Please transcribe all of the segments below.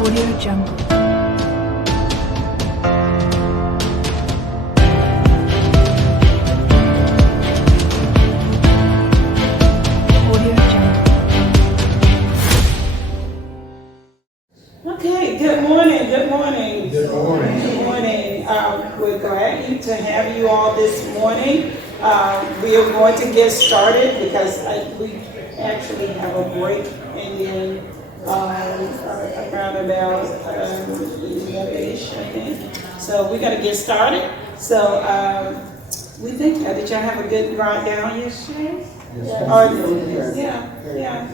Audio Jungle. Audio Jungle. Okay, good morning, good morning. Good morning. Good morning. We're glad to have you all this morning. We are going to get started because we actually have a break and then around about 11-ish, I think. So we're going to get started. So we think, did y'all have a good ride down yesterday? Yeah.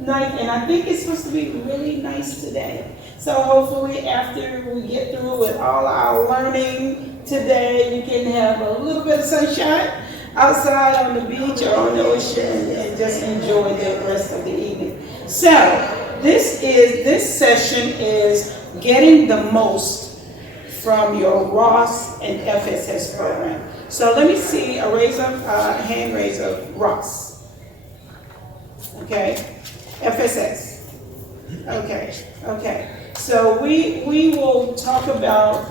Nice, and I think it's supposed to be really nice today. So hopefully after we get through with all our learning today, you can have a little bit of sunshine outside on the beach or on the ocean and just enjoy the rest of the evening. So this session is getting the most from your Ross and FSS program. So let me see a hand raise of Ross. Okay. FSS. Okay. So we will talk about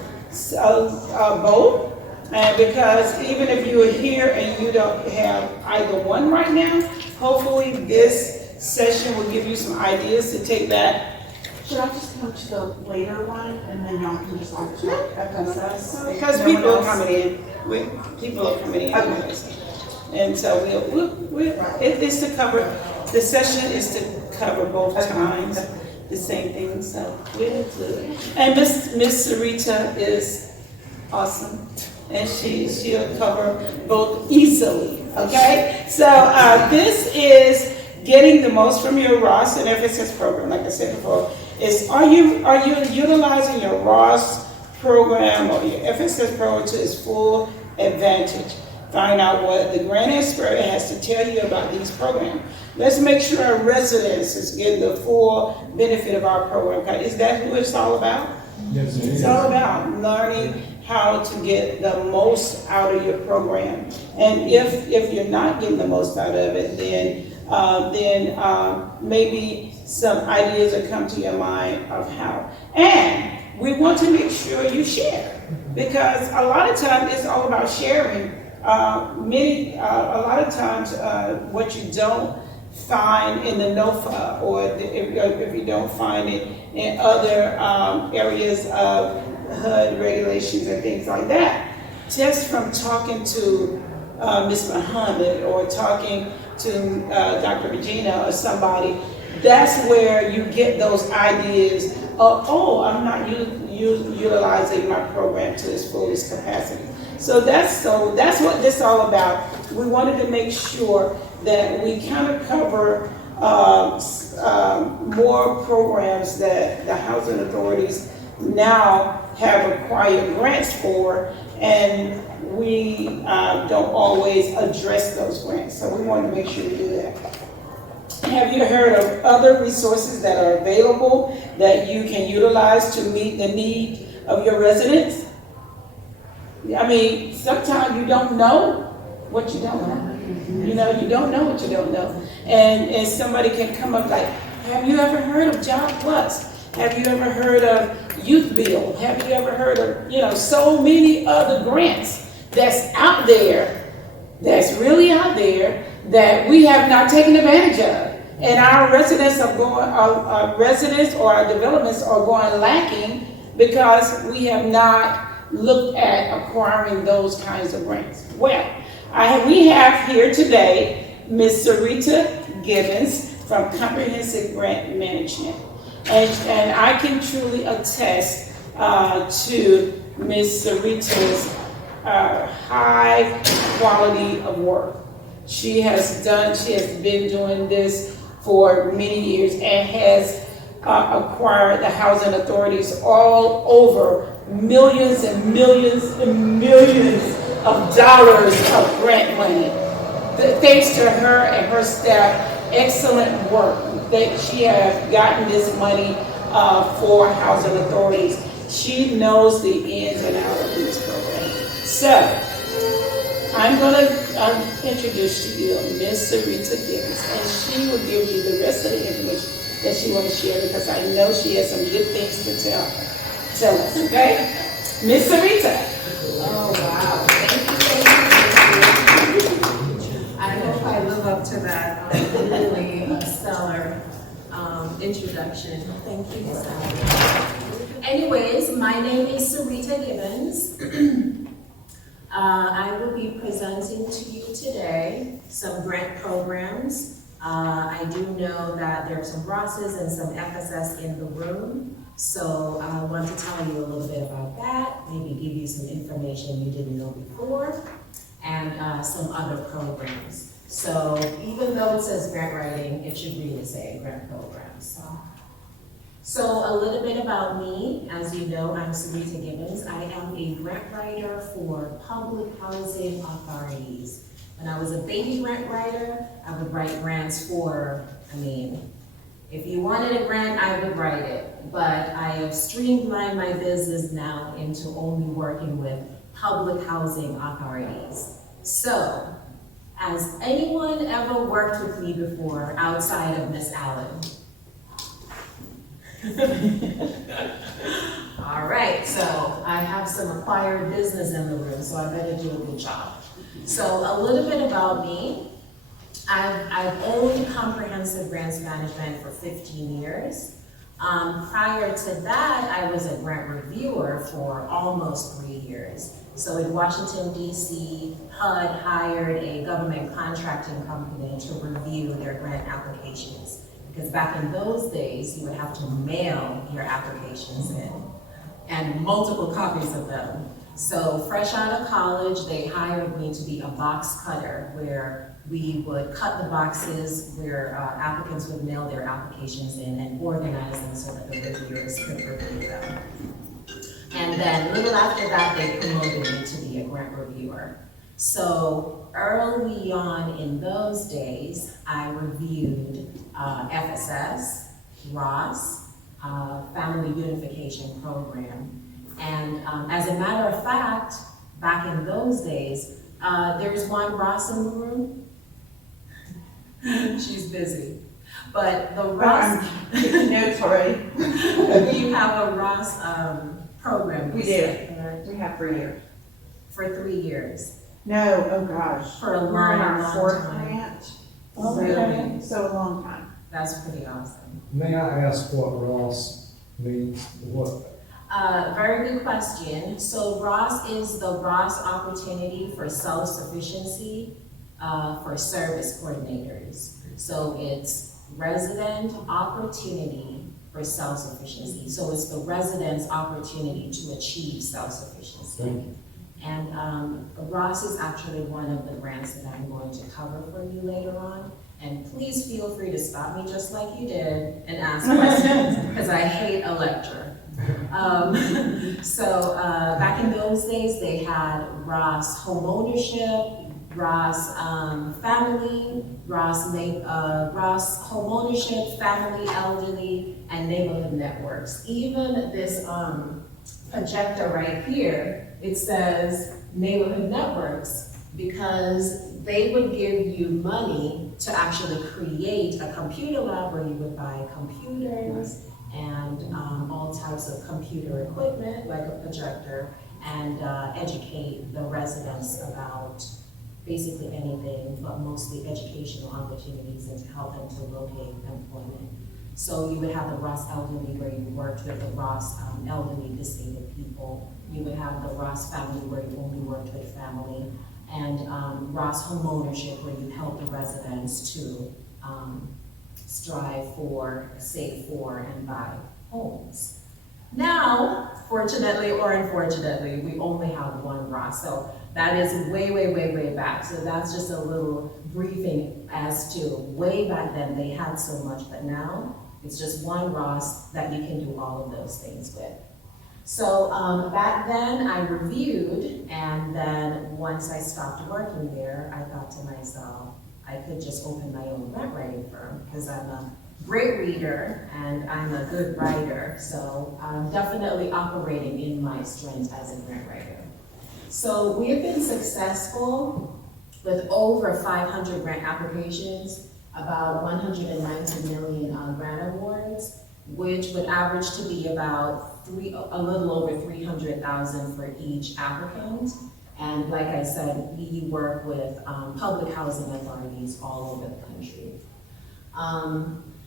both, and because even if you are here and you don't have either one right now, hopefully this session will give you some ideas to take that. Should I just go to the later one and then y'all can just talk about FSS? Because people are coming in. People are coming in. Anyways. And so it is to cover, the session is to cover both times, the same thing, so we'll do it. And Miss Sarita is awesome, and she'll cover both easily, okay? So this is getting the most from your Ross and FSS program, like I said before. Are you utilizing your Ross program or your FSS program to its full advantage? Find out what the grant expert has to tell you about these programs. Let's make sure our residents is getting the full benefit of our program. Is that what it's all about? Yes, it It's is. all about learning how to get the most out of your program. And if you're not getting the most out of it, then maybe some ideas will come to your mind of how. And we want to make sure you share, because a lot of times it's all about sharing. A lot of times what you don't find in the NOFA, or if you don't find it in other areas of HUD regulations and things like that, just from talking to Ms. Muhammad or talking to Dr. Regina or somebody, that's where you get those ideas of, I'm not utilizing my program to its fullest capacity. So that's what this is all about. We wanted to make sure that we kind of cover more programs that the housing authorities now have acquired grants for, and we don't always address those grants. So we wanted to make sure we do that. Have you heard of other resources that are available that you can utilize to meet the need of your residents? I mean, sometimes you don't know what you don't know. You know, you don't know what you don't know. And somebody can come up like, have you ever heard of Job Plus? Have you ever heard of Youth Bill? Have you ever heard of, so many other grants that's out there, that's really out there, that we have not taken advantage of. And our residents our residents or our developments are going lacking because we have not looked at acquiring those kinds of grants. Well, we have here today Ms. Sarita Gibbons from Comprehensive Grant Management. And I can truly attest to Ms. Sarita's high quality of work. She has been doing this for many years and has acquired the housing authorities all over millions and millions and millions of dollars of grant money. Thanks to her and her staff, excellent work. She has gotten this money for housing authorities. She knows the ins and outs of these programs. So, I'm going to introduce to you Ms. Sarita Gibbons, and she will give you the rest of the information. that she want to share, because I know she has some good things to tell us, okay? Miss Sarita. Oh, wow. Thank you. I hope I live up to that really stellar introduction. Thank you, Sally. Anyways, my name is Sarita Gibbons. I will be presenting to you today some grant programs. I do know that there are some Rosses and some FSS in the room, so I want to tell you a little bit about that, maybe give you some information you didn't know before, and some other programs. So even though it says grant writing, it should really say grant programs. So a little bit about me. As you know, I'm Sarita Gibbons. I am a grant writer for public housing authorities. When I was a baby grant writer, I would write grants for, if you wanted a grant, I would write it. But I have streamlined my business now into only working with public housing authorities. So, has anyone ever worked with me before outside of Miss Allen? All right, so I have some acquired business in the room, so I better do a good job. So a little bit about me. I've owned comprehensive grants management for 15 years. Prior to that, I was a grant reviewer for almost 3 years. So in Washington, D.C., HUD hired a government contracting company to review their grant applications. Because back in those days, you would have to mail your applications in, and multiple copies of them. So fresh out of college, they hired me to be a box cutter, where we would cut the boxes where applicants would mail their applications in and organize them so that the reviewers could review them. And then a little after that, they promoted me to be a grant reviewer. So early on in those days, I reviewed FSS, Ross, Family Unification Program. And as a matter of fact, back in those days, there's one Ross in the room. She's busy. But the Ross. Notes already. You have a Ross program. We do. We have 3 years. For 3 years. No, oh gosh. For a long, We're in our long 4th time. grant. Really? So a long time. That's pretty awesome. May I ask what Ross means? What? Very good question. So Ross is the Ross Opportunity for Self-Sufficiency for Service Coordinators. So it's Resident Opportunity for Self-Sufficiency. So it's the resident's opportunity to achieve self-sufficiency. And Ross is actually one of the grants that I'm going to cover for you later on. And please feel free to stop me just like you did and ask questions, because I hate a lecture. Back in those days, they had Ross Home Ownership, Ross Family, Ross Home Ownership, Family, Elderly, and Neighborhood Networks. Even this projector right here, it says Neighborhood Networks, because they would give you money to actually create a computer lab where you would buy computers and all types of computer equipment, like a projector, and educate the residents about basically anything, but mostly educational opportunities, and to help them to locate employment. So you would have the Ross Elderly, where you worked with the Ross elderly disabled people. You would have the Ross Family, where you only worked with family, and Ross Home Ownership, where you help the residents to strive for, save for, and buy homes. Now, fortunately or unfortunately, we only have one Ross. So that is way, way, way, way back. So that's just a little briefing as to way back then they had so much, but now it's just one Ross that you can do all of those things with. So back then I reviewed, and then once I stopped working there, I thought to myself, I could just open my own grant writing firm, because I'm a great reader and I'm a good writer. So I'm definitely operating in my strength as a grant writer. So we have been successful with over 500 grant applications, about 190 million grant awards. which would average to be about a little over 300,000 for each applicant. And like I said, we work with public housing authorities all over the country.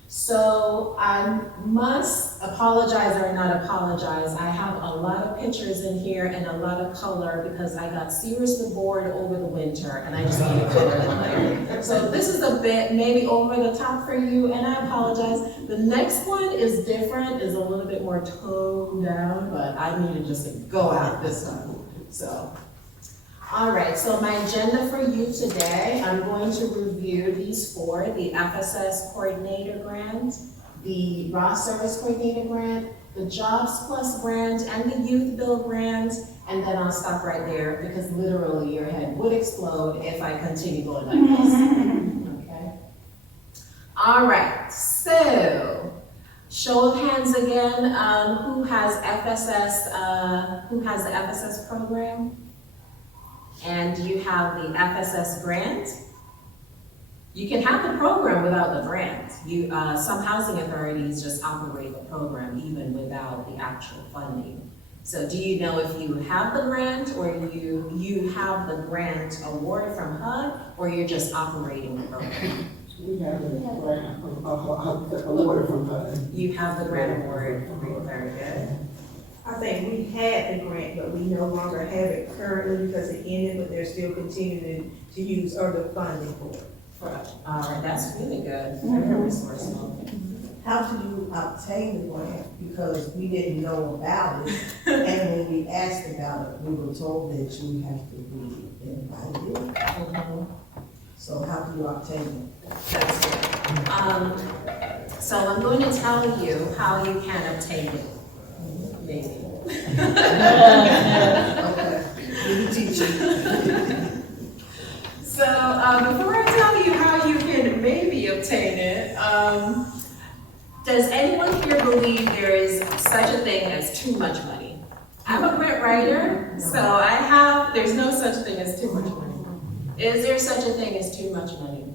So I must apologize or not apologize. I have a lot of pictures in here and a lot of color because I got seriously bored over the winter and I just need a color line. So this is a bit maybe over the top for you and I apologize. The next one is different, is a little bit more toned down, but I needed just to go out this one. So. All right, so my agenda for you today, I'm going to review these four: the FSS Coordinator Grant, the Ross Service Coordinator Grant, the Jobs Plus Grant, and the Youth Bill Grant, and then I'll stop right there because literally your head would explode if I continue going like this. Okay? All right, so show of hands again, who has FSS, who has the FSS program? And do you have the FSS grant? You can have the program without the grant. Some housing authorities just operate the program even without the actual funding. So do you know if you have the grant or you have the grant award from HUD or you're just operating the program? We have the grant award from HUD. You have the grant award, very good. I think we had the grant, but we no longer have it currently because it ended, but they're still continuing to use other funding for it. All right, that's really good, very resourceful. How do you obtain the grant? Because we didn't know about it, and when we asked about it, we were told that you have to be invited. So how do you obtain it? That's good. So I'm going to tell you how you can obtain it. Maybe. Okay, you teach it. So before I tell you how you can maybe obtain it, does anyone here believe there is such a thing as too much money? I'm a grant writer, so there's no such thing as too much money. Is there such a thing as too much money?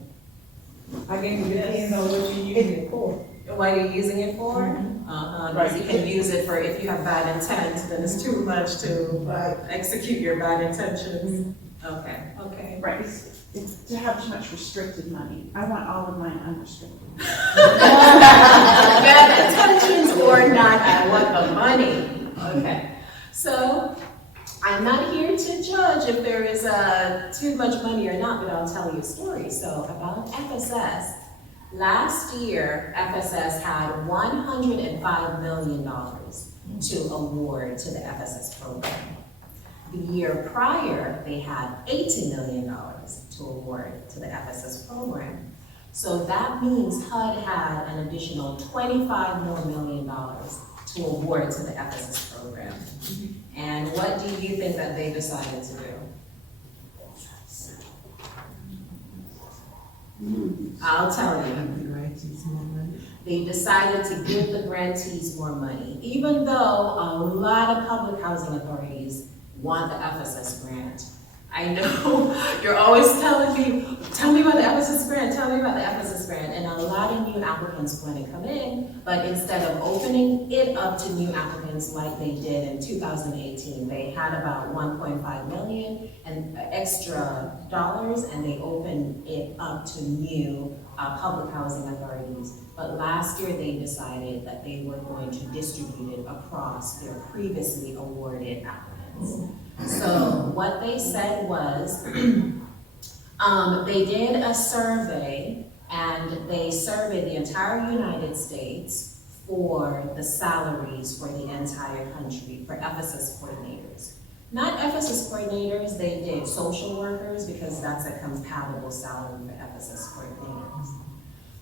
I guess it depends on what you're using it for. What are you using it for? Because you can use it for, if you have bad intent, then it's too much to execute your bad intentions. Okay. Right, it's to have too much restricted money. I want all of mine unrestricted. Bad intentions or not, I want the money. Okay. So I'm not here to judge if there is too much money or not, but I'll tell you a story. So about FSS. Last year, FSS had $105 million to award to the FSS program. The year prior, they had $80 million to award to the FSS program. So that means HUD had an additional $25 million to award to the FSS program. And what do you think that they decided to do? I'll tell you. They decided to give the grantees more money, even though a lot of public housing authorities want the FSS grant. I know you're always telling me, tell me about the FSS grant, tell me about the FSS grant, and a lot of new applicants want to come in, but instead of opening it up to new applicants like they did in 2018, they had about 1.5 million and extra dollars, and they opened it up to new public housing authorities. But last year they decided that they were going to distribute it across their previously awarded applicants. So what they said was, they did a survey and they surveyed the entire United States for the salaries for the entire country for FSS coordinators. Not FSS coordinators, they did social workers because that's a compatible salary for FSS coordinators.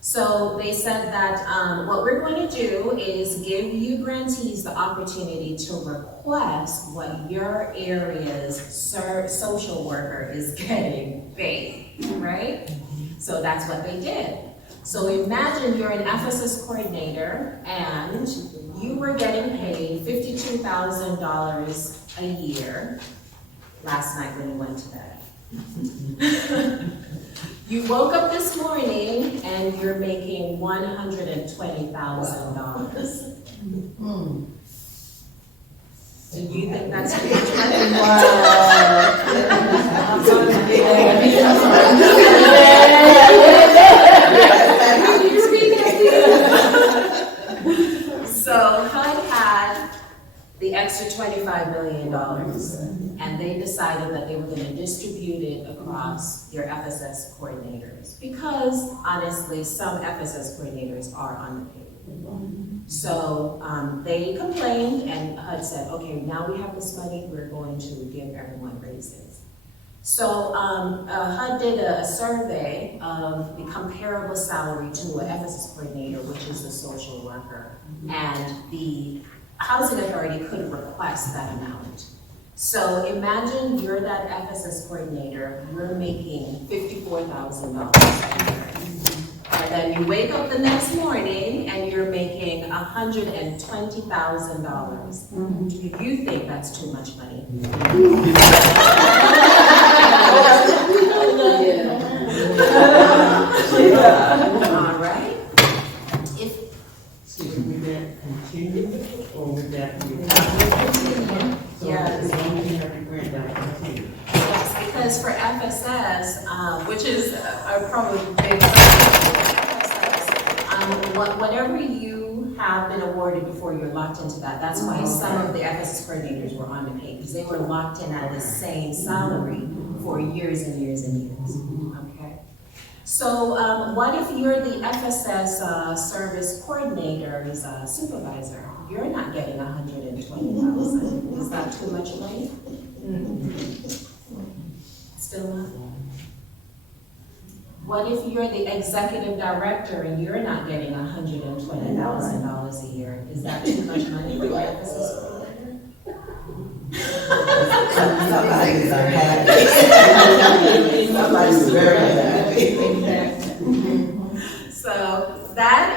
So they said that what we're going to do is give you grantees the opportunity to request what your area's social worker is getting paid, right? So that's what they did. So imagine you're an FSS coordinator and you were getting paid $52,000 a year last night when you went to bed. You woke up this morning and you're making $120,000. Do you think that's too much money? So HUD had the extra $25 million, and they decided that they were gonna distribute it across your FSS coordinators, because honestly, some FSS coordinators are underpaid. So, they complained, and HUD said, okay, now we have this money, we're going to give everyone raises. So, HUD did a survey of the comparable salary to an FSS coordinator, which is a social worker, and the Housing Authority couldn't request that amount. So imagine you're that FSS coordinator, you're making $54,000 a year. And then you wake up the next morning and you're making $120,000. Do you think that's too much money? All right. So would that continue, or would that be? So Yes. as long as you have the grant, that will continue. Yes, because for FSS, which is probably big, whatever you have been awarded before, you're locked into that. That's why some of the FSS coordinators were underpaid, because they were locked in at the same salary for years and years and years. Okay. So what if you're the FSS service coordinator's supervisor? You're not getting $120,000. Is that too much money? Still not? What if you're the executive director and you're not getting $120,000 a year? Is that too much money for your FSS coordinator? Somebody's unhappy. Somebody's very unhappy. So that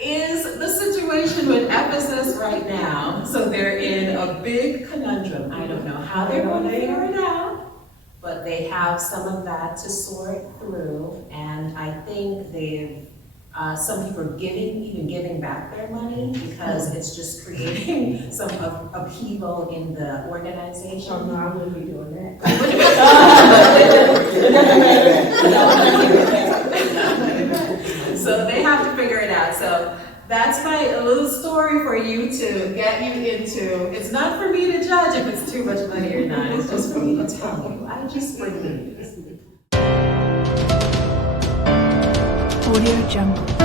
is the situation with FSS right now. So they're in a big conundrum. I don't know how they're going to figure it out, but they have some of that to sort through. And I think they've, some people are even giving back their money, because it's just creating some upheaval in the organization. Oh, no, I wouldn't be doing that. So they have to figure it out. So that's my little story for you to get you into. It's not for me to judge if it's too much money or not. It's just for me to tell you. I just bring the news. Audio Jungle.